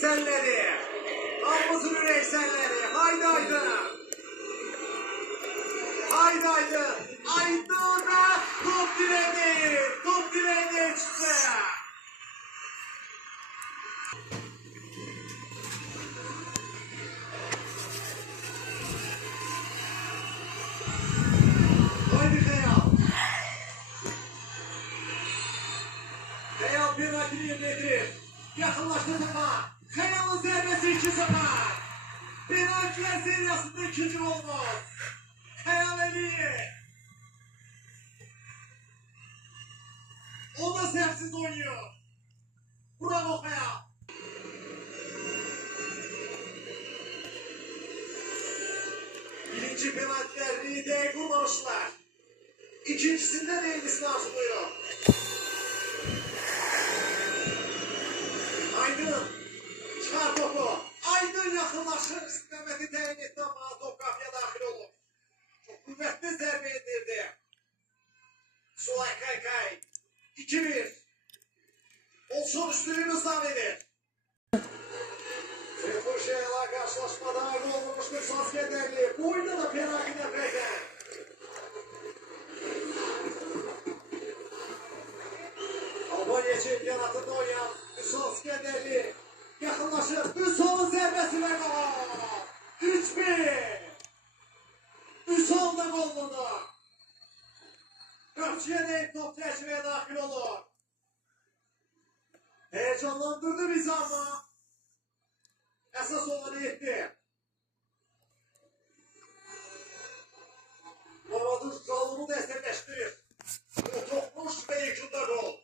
senleri. Hamımızın ürək senleri. Haydi haydi. Haydi haydi. Aydın'a top direğine. Top direğine çıktı. Haydi Kayal. Kayal bir rakibini yerledir. Yakınlaştı topa. Kayal'ın zərbesi 2-0. Penaltılar seriyasında ikinci olmaz. Kayal Aliyev. O da sersiz oynuyor. Bravo Kayal. Birinci penaltılar Ride'ye vurmamışlar. İkincisinde de ilgisini arzuluyor. Aydın çıkar topu. Aydın yakınlaşır. İstemedi teyin etti ama top kapıya dahil olur. Çok kuvvetli zərbe indirdi. Solay Kaykay. 2-1. Olsun üstünlüğünü ıslah edir. Sefurşehir'la karşılaşmada gol vurmuş bir Saskenderli. Bu oyunda da penaltı nefrete. Almanya çempiyonatında oynayan Hüsam Skenderli yakınlaşır. Hüsam'ın zərbəsilə gol. 3-1. Hüsam da gol vurdu. Kapçıya deyip top təcrübəyə daxil olur. Heyecanlandırdı bizi ama esas olanı yetti. Mamadır salonu destekleştirir. Topmuş ve yıkıldı gol.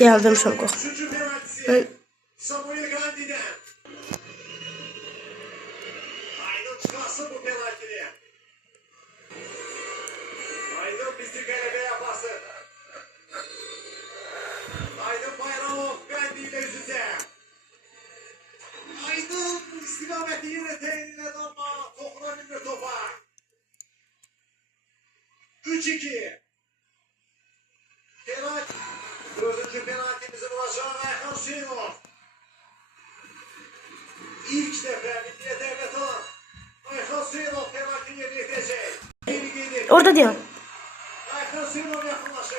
Yardım şoku. Üçüncü penaltısı. Samuel Gandhi'den. Aydın çıkarsın bu penaltıyı. Aydın bizi galebe yaparsın. Aydın Bayramov Gandhi ile yüz yüze. Aydın istikameti yine teyinledi ama tokuna bilmir topa. 3-2. Penaltı. Dördüncü penaltimizi vuracağım Erkan Hüseyinov. İlk defa milliye devlet alan Erkan Hüseyinov penaltıyı yerine getirecek. Geri gelir. Orada diyorum. Erkan Hüseyinov yakınlaşır.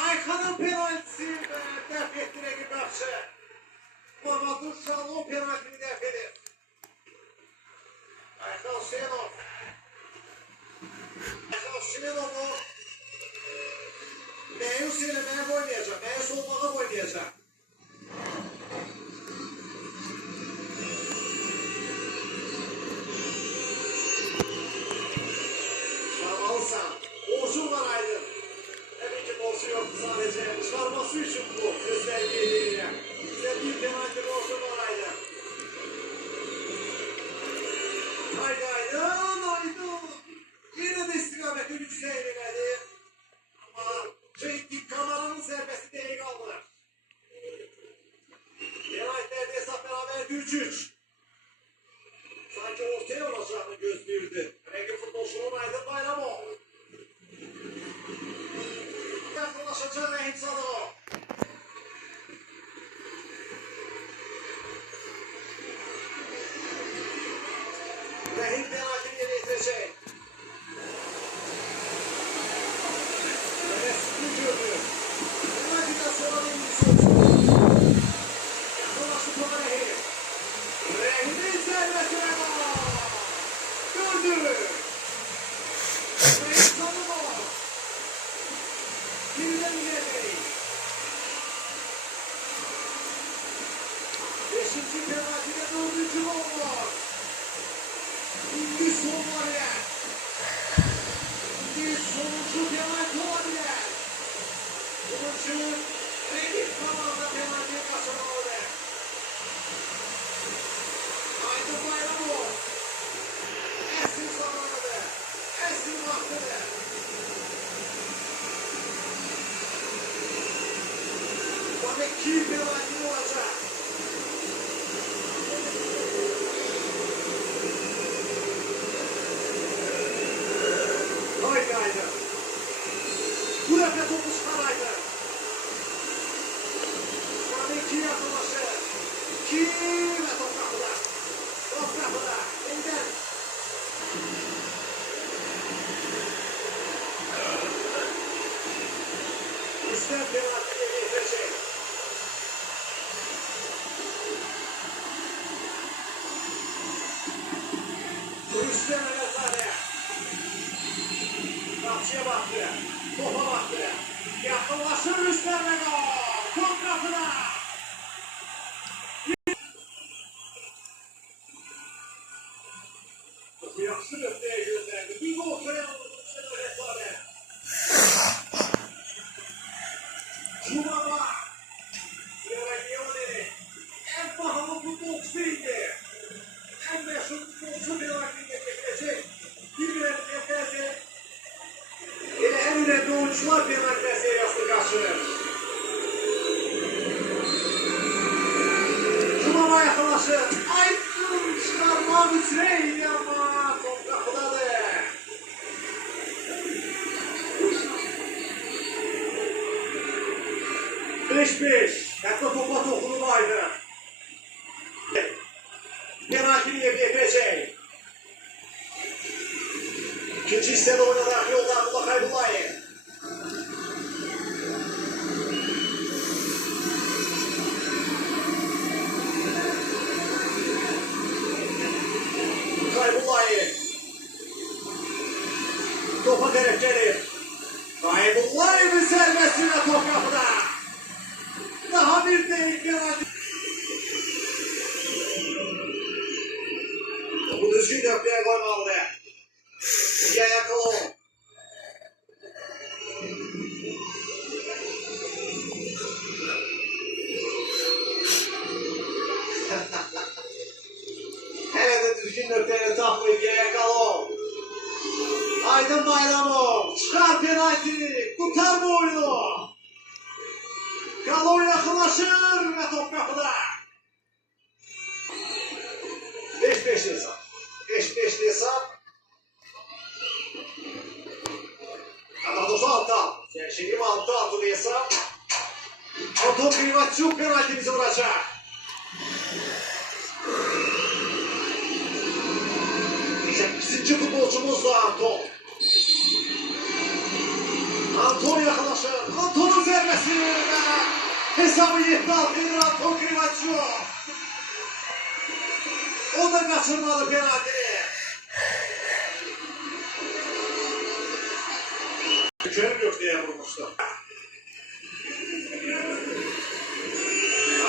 Aykan'ın penaltısı def ettiğine gibi bakışı. Mamadur Şanlı o penaltını def edir. Aykan Hüseyinov. Aykan Hüseyinov meyus elemeye oynayacak. Meyus olmağa oynayacak. Şarmalısın. Borcun var Aydın. Tabii ki borcu yok. Sadece çıkarması için bu göstergeyi. Bize bir penaltı borcu var Aydın. Haydi Aydın, Aydın. Yine de istikameti yükseğe eyledi. Ama çektik kameranın zərbesi değil kaldı. Penaltı hesap beraberdi 3-3. Sanki ortaya olacağını gözlüyordu. Regi futbolcunun Aydın Bayramov. Yakınlaşacak Rahim Sadıkov. Rahim penaltını yerine getirecek. Ve sıkıntı görüyor. Penaltıdan sonra da ilgisi olsun. Yakınlaştı topa Rahim. Rahim'in zərbəsine gol. Gördü. Rahim Sadıkov. Birden ileri. Beşinci penaltıda dördüncü gol var. İndi son var ya. İndi sonuncu penaltı olabilir. Bunun için Redik tamamda penaltıya kaçırmalı. Aydın Bayramov. Esin zamanıdır. Esin vaktidir. Demek ki penaltı olacak. Haydi Aydın. Bu defa topu çıkar Aydın. Rüstem penaltıya getirecek. Rüstem Elazade. Kapçıya baktı. Topa baktı. Yakınlaşır Rüstem ve gol. Top kapıda. Topu yakışır öteye gönderdi. Bir gol koyan Rüstem Elazade. Cumama. Yaragione. En pahalı futbolcusuydu. En meşhur futbolcu bir olarak gerçekleşecek. Bir neferde yine en önemli oyuncular bir nefes serisini karşılar. Cumama yaklaşır. Aydın çıkarmak üzereydi ama top kapıdadır. 5-5. Yakla topa dokunup Aydın. Penaltini yapacak. İkinci hissede oynadı. Yolda Abdullah Kaybullahi. Kaybullahi. Topa teref gelir. Kaybullahi'nin serbestliğine top kapıda. Daha bir değil penaltı. Bu düzgün döktüğe koymalı. Yaya Kalon. Hele de düzgün döktüğe takmayıp Yaya Kalon. Aydın Bayramov. Çıkar penaltini. Kurtar bu oyunu. Kalon yakınlaşır ve top kapıda. 5-5 hesap. 5-5 hesap. Cardoso Altan. Şehrim Altan hesap. Anton Krivacuk penaltimizi vuracak. Sekizinci futbolcumuz da Anton. Anton yaklaşır. Anton'un zervesi ve hesabı 7-6'dır Anton Krivacuk. O da kaçırmadı penaltini. Körüm yok diye vurmuştu.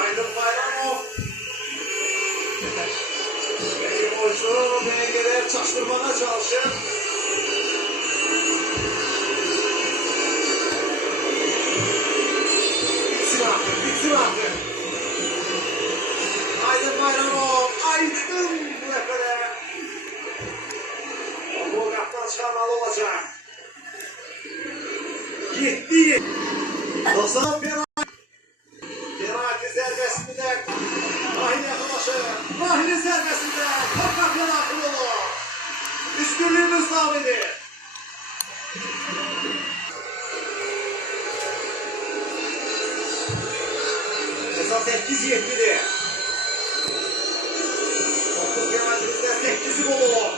Aydın Bayramov. Benim oyuncu dengeler çaştırmaya çalışır. Bitsin artık. Aydın Bayramov. Aydın bu nefede. Bu kaptan çıkarmalı olacak. Gitti. Dostlar penaltı serbestinde. Mahir yakınlaşır. Mahir'in serbestinde. Toprak penaltı olur. Üstünlüğümüz devam edir. Esas 8-7'di. 9 penaltımızda 8'i gol olur.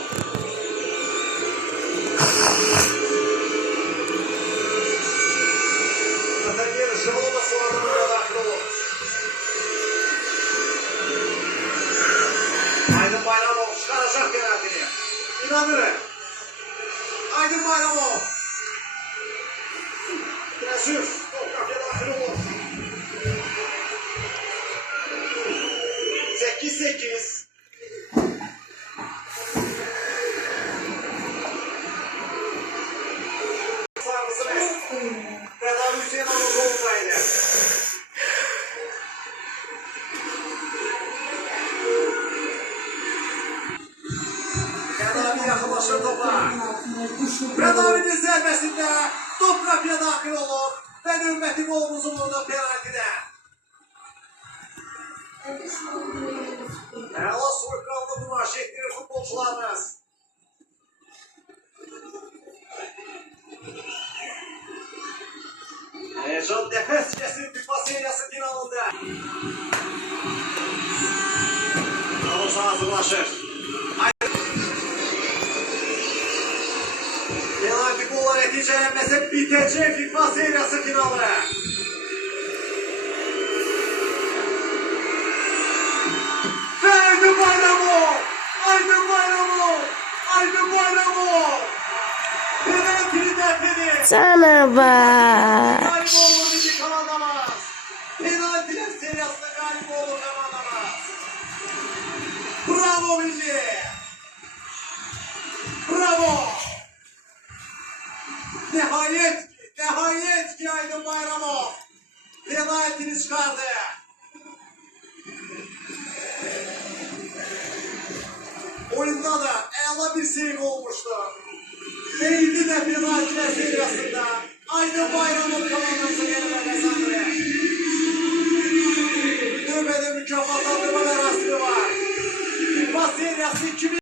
Şabalova sonradan oraya dahil olur. Aydın Bayramov çıkaracak penaltini. İnanırım. Aydın Bayramov. Presür. Toprakya dahil olur. 8-8. Vedat Hüseyin Anadolu'daydı. Vedat yakınlaşır topa. Vedat'ın zərbəsində top kapıya daxil olur və növbəti golumuzun vurdu penaltide. Əla soyuqqanlı nümayiş etdirir futbolçularımız. Heyecan nefes kesin FIFA serisi finalında. Kavuşa hazırlaşır. Penaltı golla neticelenmese bitecek FIFA serisi finalı. Aydın Bayramov! Aydın Bayramov! Aydın Bayramov! Penaltıyı def edin. Canavar. Galip olur dedi Kanadamaz. Penaltiler seriyasında galip olur Kanadamaz. Bravo milli. Bravo. Nihayet ki Aydın Bayramov penaltini çıkardı. Oyunda da ela bir seyir olmuştu. Değildi de penaltiler seriyasında Aydın Bayramov kazanırsa yeniden kazandı. Növbədə mükafatlandırma mərasimi var. Kupa seriyası 2000